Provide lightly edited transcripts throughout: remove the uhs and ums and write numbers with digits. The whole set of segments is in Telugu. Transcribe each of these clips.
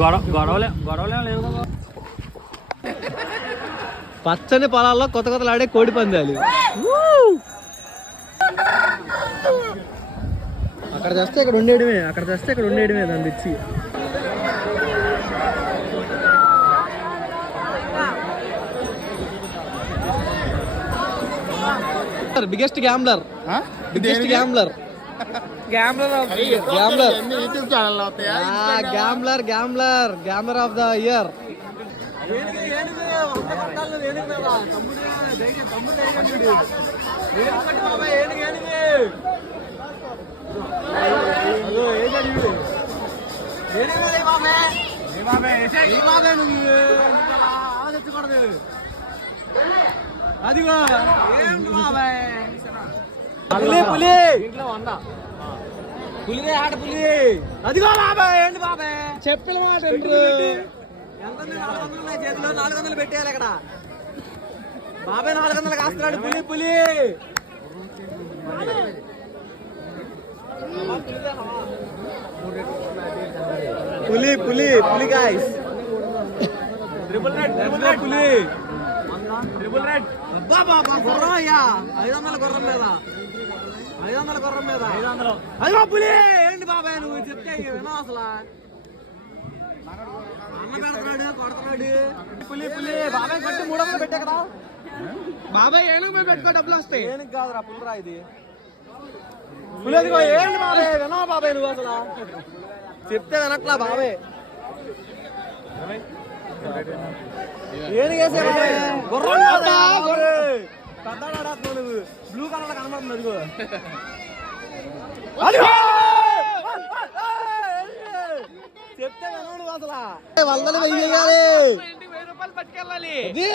గొడవలే లేవు కదా. పచ్చని పొలాల్లో కొత్త కొత్తలు ఆడే కోడి పందాలు. అక్కడ చేస్తే ఇక్కడ ఉండేయడమే దాన్ని తెచ్చి. Biggest gambler of the year. అదిగో పులి పులిదే ఆట పులి. అదిగో బాబాయ్ ఏంటి బాబాయ్ చెప్పిన మాట ఎంత 400 చేతిలో 400 పెట్టేయాలి ఇక్కడ. బాబాయ్ 400 కాస్తున్నాడు. పులి పులి పులి పులి పులి గాయ్స్. ట్రిపుల్ రెడ్ పులి ట్రిపుల్ రెడ్. బాబా గుర్రం అయ్యా 500 గుర్రం మీద 500 గుర్రం మీద 500. అయ్యో పులి ఏంటి బాబాయ్ నువ్వు చెప్తే వినవు అసలు. అన్న పెడుతున్నాడు కొడుతున్నాడు. పులి పులి బాబాయ్ కొట్టి 300 పెట్టే కదా. బాబాయ్ ఏనుగు మీద పెట్టుకో డబ్బులు వస్తాయి. ఏనుగు కాదురా పులిరా ఇది. పులి అదిగో ఏంటి బాబాయ్ వినవా బాబాయ్ నువ్వు అసలు చెప్తే వినట్లా బాబాయ్. ఏనుగేసే గుర్రం పెద్దాడు నువ్వు బ్లూ కలర్ కనబడుతుంది. అదిగో చెప్తే వినవు అసలు. 100 వెయ్యాలి.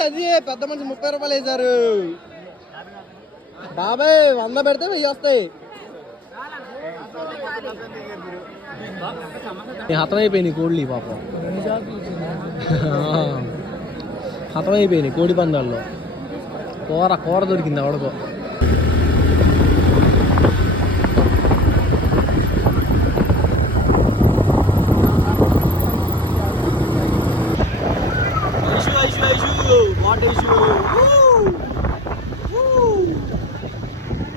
అది పెద్ద మనిషి 30 రూపాయలు వేశారు. బాబాయ్ 100 పెడితే 1000 వస్తాయి. హతమైపోయినాయి కోళ్ళు పాపం. హతమైపోయినాయి కోడి పందాల్లో. కూర దొరికింది ఎవడికో.